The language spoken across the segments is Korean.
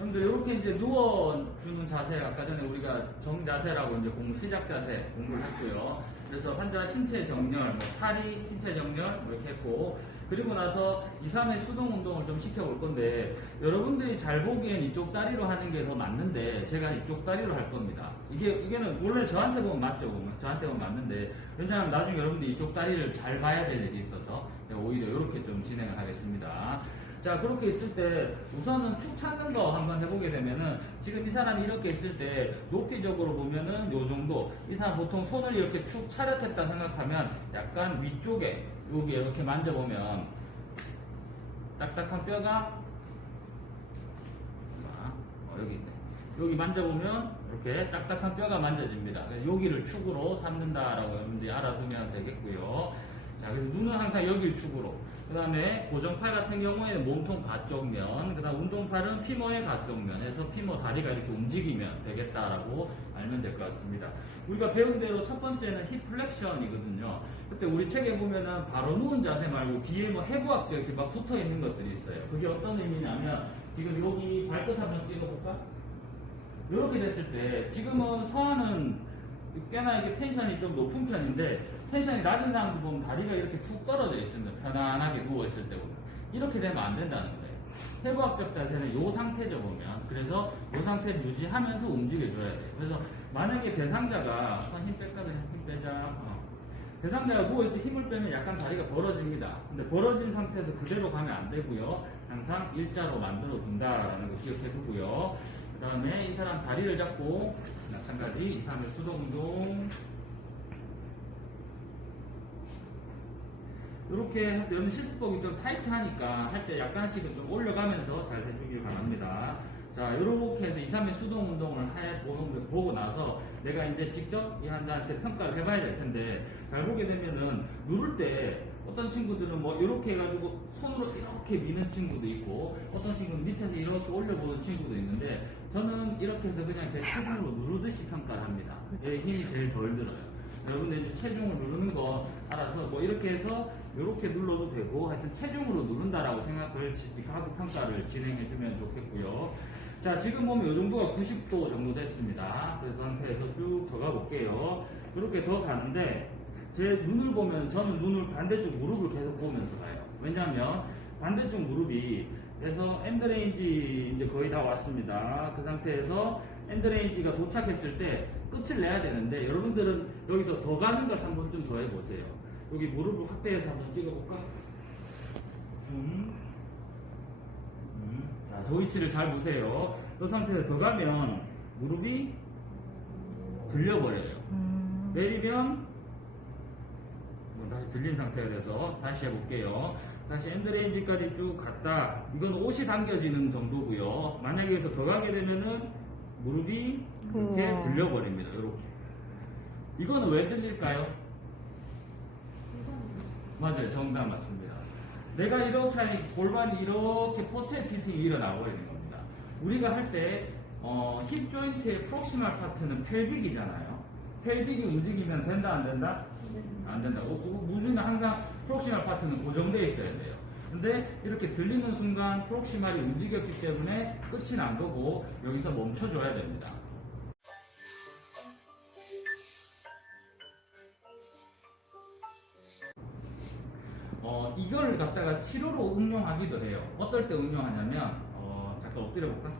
여러분들 이렇게 이제 누워주는 자세 아까 전에 우리가 정자세라고 이제 공부 시작 자세 공부를 했고요. 그래서 환자 신체 정렬, 뭐 팔이 신체 정렬 뭐 이렇게 했고 그리고 나서 2, 3회 수동 운동을 좀 시켜볼 건데 여러분들이 잘 보기엔 이쪽 다리로 하는 게 더 맞는데 제가 이쪽 다리로 할 겁니다. 이게 이게는 원래 저한테 보면 맞죠, 보면 저한테 보면 맞는데 왜냐하면 나중에 여러분들이 이쪽 다리를 잘 봐야 될 일이 있어서 오히려 이렇게 좀 진행을 하겠습니다. 자 그렇게 있을 때 우선은 축 찾는 거 한번 해보게 되면은 지금 이 사람이 이렇게 있을 때 높이적으로 보면은 요 정도. 이 사람 보통 손을 이렇게 축 차렷했다 생각하면 약간 위쪽에 여기 이렇게 만져보면 딱딱한 뼈가 자, 어, 여기 있네. 여기 만져보면 이렇게 딱딱한 뼈가 만져집니다. 여기를 축으로 삼는다라고 여러분들이 알아두면 되겠고요 자 그리고 눈은 항상 여기를 축으로 그 다음에 고정팔 같은 경우에는 몸통 가쪽면, 그 다음 운동팔은 피모의 가쪽면 해서 피모 다리가 이렇게 움직이면 되겠다라고 알면 될 것 같습니다. 우리가 배운 대로 첫 번째는 힙 플렉션이거든요. 그때 우리 책에 보면은 바로 누운 자세 말고 뒤에 뭐 해부학적 이렇게 막 붙어 있는 것들이 있어요. 그게 어떤 의미냐면 지금 여기 발끝 한번 찍어볼까? 이렇게 됐을 때 지금은 서하는 꽤나 이게 텐션이 좀 높은 편인데 텐션이 낮은 사람들 보면 다리가 이렇게 툭 떨어져 있습니다. 편안하게 누워 있을 때 보면 이렇게 되면 안 된다는 거예요. 해부학적 자세는 이 상태죠 보면 그래서 이 상태를 유지하면서 움직여줘야 돼요. 그래서 만약에 대상자가 아, 힘 뺄까 그냥 힘 빼자. 어. 대상자가 누워있을 때 힘을 빼면 약간 다리가 벌어집니다. 근데 벌어진 상태에서 그대로 가면 안 되고요. 항상 일자로 만들어 준다라는 거 기억해 두고요. 그 다음에 이 사람 다리를 잡고 마찬가지 이 사람의 수동 운동 이렇게 여러분 실습복이 좀 타이트하니까 할 때 약간씩은 좀 올려가면서 잘 해주길 바랍니다. 자, 이렇게 해서 2, 3회 수동 운동을 해 보는, 보고 나서 내가 이제 직접 이 환자한테 평가를 해봐야 될 텐데 잘 보게 되면은 누를 때 어떤 친구들은 뭐 이렇게 해가지고 손으로 이렇게 미는 친구도 있고 어떤 친구는 밑에서 이렇게 올려보는 친구도 있는데 저는 이렇게 해서 그냥 제 체중으로 누르듯이 평가를 합니다. 얘 힘이 제일 덜 들어요. 여러분들 이제 체중을 누르는 거 알아서 뭐 이렇게 해서 이렇게 눌러도 되고 하여튼 체중으로 누른다라고 생각을 지- 하고 평가를 진행해 주면 좋겠고요. 자 지금 보면 이 정도가 90도 정도 됐습니다. 그 상태에서 쭉 더 가볼게요. 이렇게 더 가는데 제 눈을 보면 저는 눈을 반대쪽 무릎을 계속 보면서 가요. 왜냐하면 반대쪽 무릎이 그래서 엔드레인지 이제 거의 다 왔습니다. 그 상태에서 엔드레인지가 도착했을 때 끝을 내야 되는데 여러분들은 여기서 더 가는 걸 한번 좀 더 해보세요. 여기 무릎을 확대해서 한번 찍어볼까? 줌. 음. 자, 저 위치를 잘 보세요. 이 상태에서 더 가면 무릎이 들려버려요. 내리면 뭐 다시 들린 상태가 돼서 다시 해볼게요. 다시 엔드레인지까지 쭉 갔다. 이건 옷이 당겨지는 정도고요. 만약에 여기서 더 가게 되면은 무릎이 이렇게 우와. 들려버립니다. 이렇게. 이거는 왜 들릴까요? 맞아요. 정답 맞습니다. 내가 이렇게 하니 골반이 이렇게 포스트에 틸팅이 일어나버리는 겁니다. 우리가 할 때, 어, 힙 조인트의 프록시말 파트는 펠빅이잖아요. 펠빅이 움직이면 된다, 안 된다? 안 된다. 고 무조건 항상 프록시말 파트는 고정되어 있어야 돼요. 근데 이렇게 들리는 순간 프록시말이 움직였기 때문에 끝이 난 거고 여기서 멈춰줘야 됩니다. 어, 이걸 갖다가 치료로 응용하기도 해요. 어떨 때 응용하냐면, 어, 잠깐 엎드려 볼까?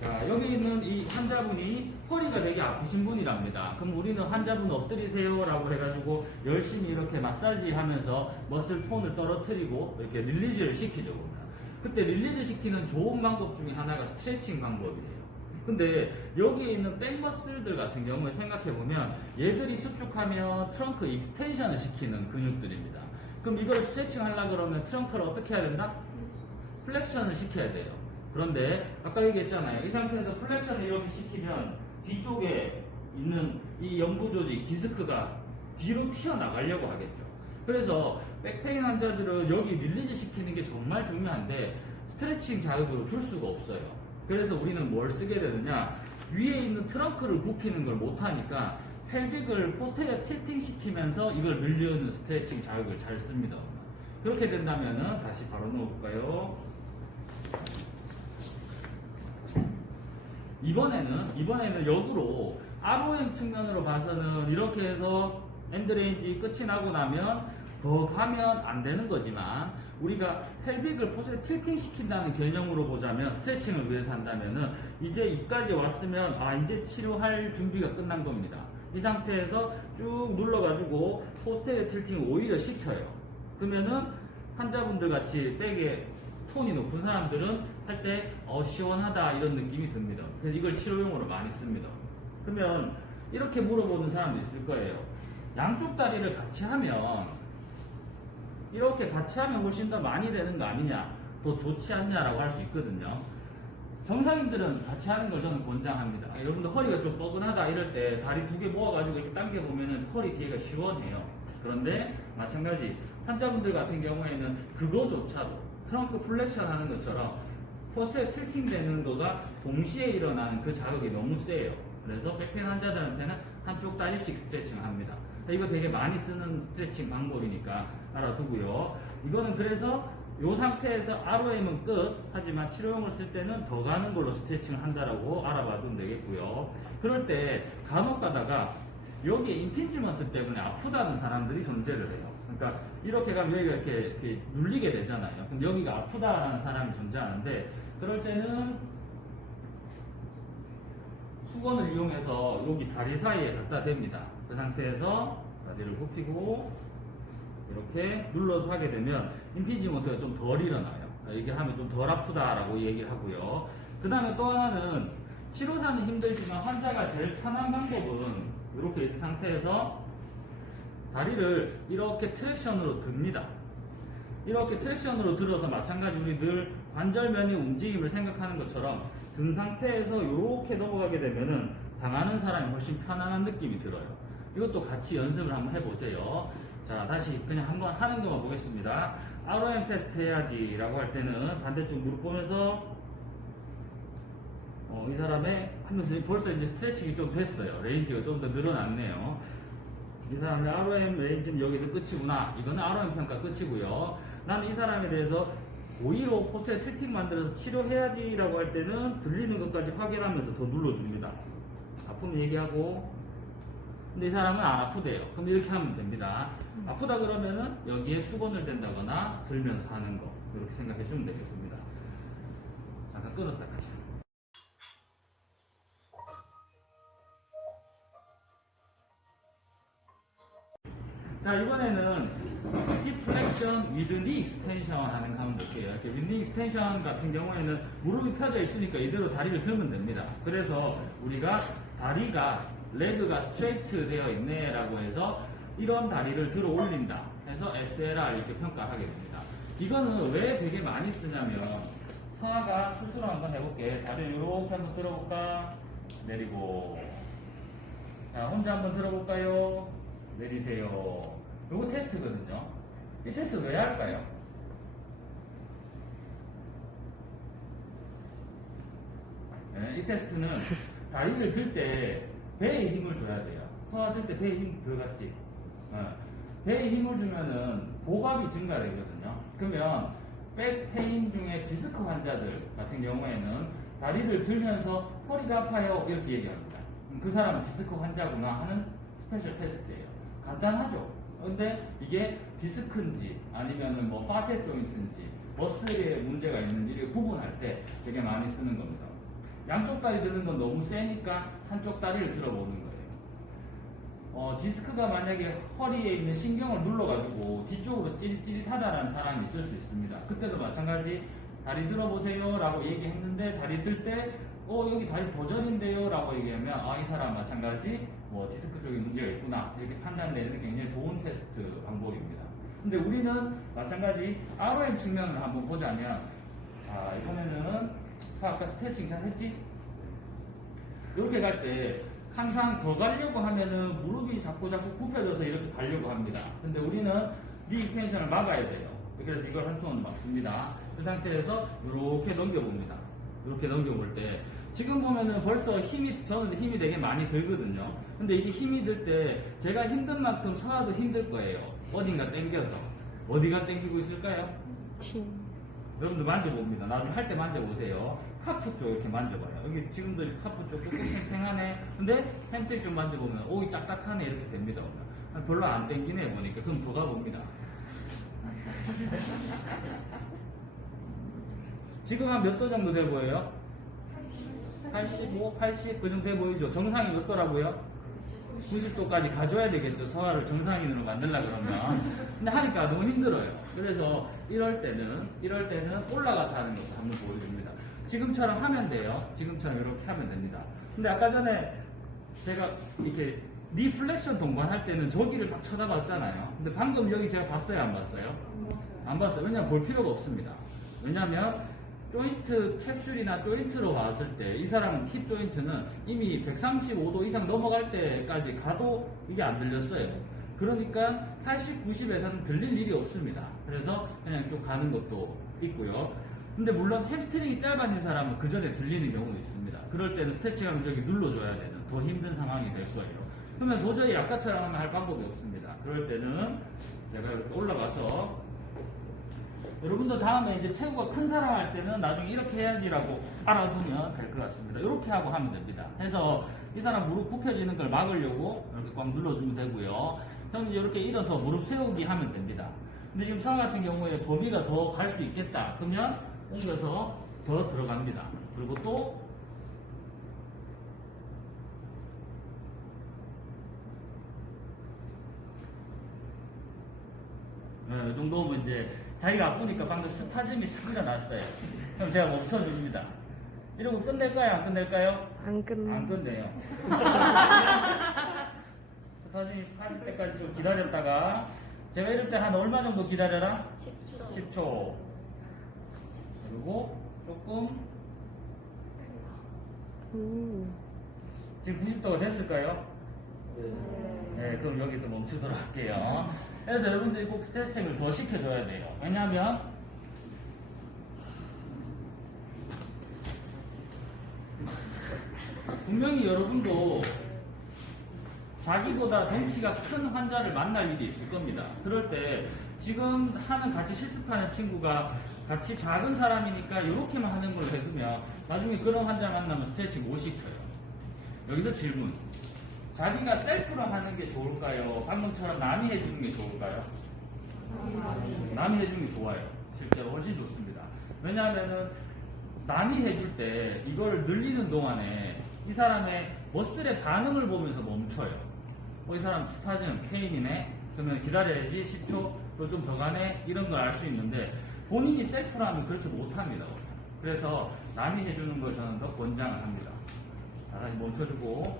자, 여기 있는 이 환자분이 허리가 되게 아프신 분이랍니다. 그럼 우리는 환자분 엎드리세요 라고 해가지고 열심히 이렇게 마사지 하면서 머슬 톤을 떨어뜨리고 이렇게 릴리즈를 시키죠. 그때 릴리즈 시키는 좋은 방법 중에 하나가 스트레칭 방법이에요. 근데 여기에 있는 백머슬들 같은 경우에 생각해보면 얘들이 수축하면 트렁크 익스텐션을 시키는 근육들입니다. 그럼 이걸 스트레칭 하려고 그러면 트렁크를 어떻게 해야 된다? 플렉션을 시켜야 돼요. 그런데 아까 얘기했잖아요. 이 상태에서 플렉션을 이렇게 시키면 뒤쪽에 있는 이 연부 조직 디스크가 뒤로 튀어나가려고 하겠죠. 그래서 백페인 환자들은 여기 릴리즈 시키는 게 정말 중요한데 스트레칭 자극으로 줄 수가 없어요. 그래서 우리는 뭘 쓰게 되느냐 위에 있는 트렁크를 굽히는 걸 못하니까 펠빅을 포스테리어 틸팅 시키면서 이걸 늘리는 스트레칭 자극을 잘 씁니다. 그렇게 된다면은 다시 바로 넣어볼까요? 이번에는 이번에는 역으로 ROM 측면으로 봐서는 이렇게 해서 엔드레인지 끝이 나고 나면 더 가면 안 되는 거지만 우리가 펠빅을 포스에 틸팅 시킨다는 개념으로 보자면 스트레칭을 위해서 한다면은 이제 이까지 왔으면 아 이제 치료할 준비가 끝난 겁니다. 이 상태에서 쭉 눌러가지고 포스테리 틸팅을 오히려 시켜요. 그러면은 환자분들 같이 백에 톤이 높은 사람들은 할 때 어, 시원하다 이런 느낌이 듭니다. 그래서 이걸 치료용으로 많이 씁니다. 그러면 이렇게 물어보는 사람도 있을 거예요. 양쪽 다리를 같이 하면 이렇게 같이 하면 훨씬 더 많이 되는 거 아니냐, 더 좋지 않냐라고 할 수 있거든요. 정상인들은 같이 하는 걸 저는 권장합니다. 아, 여러분들 허리가 좀 뻐근하다 이럴 때 다리 두 개 모아가지고 이렇게 당겨보면 허리 뒤에가 시원해요. 그런데 마찬가지 환자분들 같은 경우에는 그거조차도 트렁크 플렉션 하는 것처럼 포스에 틸팅 되는 거가 동시에 일어나는 그 자극이 너무 세요. 그래서 백펜 환자들한테는 한쪽 다리씩 스트레칭을 합니다. 이거 되게 많이 쓰는 스트레칭 방법이니까 알아두고요. 이거는 그래서 이 상태에서 ROM은 끝. 하지만 치료용을 쓸 때는 더 가는 걸로 스트레칭을 한다라고 알아봐두면 되겠고요. 그럴 때 간혹 가다가 여기에 임핀지먼트 때문에 아프다는 사람들이 존재를 해요. 그러니까 이렇게 가면 여기가 이렇게, 이렇게 눌리게 되잖아요. 그럼 여기가 아프다라는 사람이 존재하는데 그럴 때는 수건을 이용해서 여기 다리 사이에 갖다 댑니다. 그 상태에서 다리를 굽히고 이렇게 눌러서 하게 되면 임피지먼트가 좀 덜 일어나요. 이게 하면 좀 덜 아프다라고 얘기를 하고요. 그 다음에 또 하나는 치료사는 힘들지만 환자가 제일 편한 방법은 이렇게 상태에서 다리를 이렇게 트랙션으로 듭니다. 이렇게 트랙션으로 들어서 마찬가지 우리 늘 관절면의 움직임을 생각하는 것처럼 든 상태에서 이렇게 넘어가게 되면은 당하는 사람이 훨씬 편안한 느낌이 들어요. 이것도 같이 연습을 한번 해보세요. 자, 다시 그냥 한번 하는 것만 보겠습니다. ROM 테스트 해야지 라고 할 때는 반대쪽 무릎 보면서 어, 이 사람의 하면서 벌써 이제 스트레칭이 좀 됐어요. 레인지가 좀 더 늘어났네요. 이 사람의 ROM 레인지는 여기서 끝이구나. 이거는 ROM 평가 끝이고요. 나는 이 사람에 대해서 고의로 포스트에 틸팅 만들어서 치료해야지라고 할 때는 들리는 것까지 확인하면서 더 눌러줍니다. 아프면 얘기하고 근데 이 사람은 안 아프대요. 그럼 이렇게 하면 됩니다. 아프다 그러면은 여기에 수건을 댄다거나 들면서 하는 거 이렇게 생각해 주면 되겠습니다. 잠깐 끊었다 가자. 자 이번에는 힙 플렉션 위드 니 익스텐션 하는 거 한번 볼게요. 이렇게 위드 니 익스텐션 같은 경우에는 무릎이 펴져 있으니까 이대로 다리를 들면 됩니다. 그래서 우리가 다리가 레그가 스트레이트 되어 있네라고 해서 이런 다리를 들어 올린다. 해서 SLR 이렇게 평가를 하게 됩니다. 이거는 왜 되게 많이 쓰냐면 서아가 스스로 한번 해볼게. 다리를 이렇게 한번 들어볼까? 내리고 자, 혼자 한번 들어볼까요? 내리세요. 요거 테스트거든요. 이 테스트 왜 할까요? 네, 이 테스트는 다리를 들 때 배에 힘을 줘야 돼요. 서아 들때 배에 힘 들어갔지? 어. 배에 힘을 주면은 고갑이 증가되거든요. 그러면 백 페인 중에 디스크 환자들 같은 경우에는 다리를 들면서 허리가 아파요 이렇게 얘기합니다. 음, 그 사람은 디스크 환자구나 하는 스페셜 테스트예요. 간단하죠. 근데 이게 디스크인지 아니면은 뭐 파셋 조인트인지 머슬에 문제가 있는지 이렇게 구분할 때 되게 많이 쓰는 겁니다. 양쪽 다리 드는 건 너무 세니까 한쪽 다리를 들어보는 거예요. 어, 디스크가 만약에 허리에 있는 신경을 눌러가지고 뒤쪽으로 찌릿찌릿하다라는 사람이 있을 수 있습니다. 그때도 마찬가지 다리 들어보세요 라고 얘기했는데 다리 들 때 어, 여기 다리 도전인데요 라고 얘기하면 아, 이 사람 마찬가지 뭐 디스크 쪽에 문제가 있구나 이렇게 판단되는 굉장히 좋은 테스트 방법입니다. 근데 우리는 마찬가지 ROM 측면을 한번 보자면 자, 이번에는 자, 아까 스트레칭 잘 했지? 이렇게 갈 때 항상 더 가려고 하면은 무릎이 자꾸 자꾸 굽혀져서 이렇게 가려고 합니다. 근데 우리는 니 익스텐션을 막아야 돼요. 그래서 이걸 한 손으로 막습니다. 그 상태에서 이렇게 넘겨봅니다. 이렇게 넘겨볼 때 지금 보면은 벌써 힘이 저는 힘이 되게 많이 들거든요. 근데 이게 힘이 들 때 제가 힘든 만큼 서아도 힘들 거예요. 어딘가 땡겨서 어디가 땡기고 있을까요? 여러분들 만져봅니다. 나중에 할 때 만져보세요. 카프 쪽 이렇게 만져봐요. 여기 지금도 이 카프 쪽 조금 팽팽하네. 근데 햄스트링 좀 만져보면 오이 딱딱하네 이렇게 됩니다. 아, 별로 안 땡기네 보니까 그럼 더 가봅니다. 지금 한 몇 도 정도 돼 보여요? 85, 80 그 정도 돼 보이죠? 정상이 몇 도라고요? 90도까지 가져야 되겠죠. 서화를 정상인으로 만들려 그러면. 근데 하니까 너무 힘들어요. 그래서 이럴 때는, 이럴 때는 올라가서 하는 것도 한번 보여줍니다. 지금처럼 하면 돼요. 지금처럼 이렇게 하면 됩니다. 근데 아까 전에 제가 이렇게 리플렉션 동반할 때는 저기를 막 쳐다봤잖아요. 근데 방금 여기 제가 봤어요? 안 봤어요? 안 봤어요. 왜냐면 볼 필요가 없습니다. 왜냐면 조인트 캡슐이나 조인트로 봤을 때 이 사람 힙 조인트는 이미 135도 이상 넘어갈 때까지 가도 이게 안 들렸어요. 그러니까 80, 90에서는 들릴 일이 없습니다. 그래서 그냥 쭉 가는 것도 있고요. 근데 물론 햄스트링이 짧아진 사람은 그 전에 들리는 경우도 있습니다. 그럴 때는 스트레칭하면 저기 눌러줘야 되는 더 힘든 상황이 될 거예요. 그러면 도저히 아까처럼 하면 할 방법이 없습니다. 그럴 때는 제가 이렇게 올라가서 여러분도 다음에 이제 체구가 큰 사람 할 때는 나중에 이렇게 해야지라고 알아두면 될 것 같습니다. 이렇게 하고 하면 됩니다. 해서 이 사람 무릎 굽혀지는 걸 막으려고 이렇게 꽉 눌러주면 되고요. 형님 이렇게 일어서 무릎 세우기 하면 됩니다. 근데 지금 성 같은 경우에 범위가 더 갈 수 있겠다. 그러면 옮겨서 더 들어갑니다. 그리고 또 네, 이 정도면 이제 자기가 아프니까 방금 스파즘이 싹 일어났어요. 그럼 제가 멈춰줍니다. 이러고 끝낼까요? 안 끝낼까요? 안 끝나. 안 끝내요. 스파즘이 빠질 때까지 좀 기다렸다가 제가 이럴 때 한 얼마 정도 기다려라? 10초. 10초. 그리고 조금 음. 지금 90도가 됐을까요? 네, 그럼 여기서 멈추도록 할게요. 그래서 여러분들이 꼭 스트레칭을 더 시켜줘야 돼요. 왜냐하면 분명히 여러분도 자기보다 덩치가 큰 환자를 만날 일이 있을 겁니다. 그럴 때 지금 하는 같이 실습하는 친구가 같이 작은 사람이니까 이렇게만 하는 걸 해두면 나중에 그런 환자 만나면 스트레칭 못 시켜요. 여기서 질문. 자기가 셀프로 하는 게 좋을까요? 방금처럼 남이 해주는 게 좋을까요? 남이 해주는 게 좋아요. 실제로 훨씬 좋습니다. 왜냐하면은 남이 해줄 때 이걸 늘리는 동안에 이 사람의 머슬의 반응을 보면서 멈춰요. 어, 이 사람 스파즘 페인이네? 그러면 기다려야지 10초 또 좀 더 가네? 이런 걸 알 수 있는데 본인이 셀프로 하면 그렇게 못합니다. 그래서 남이 해주는 걸 저는 더 권장을 합니다. 자, 다시 멈춰주고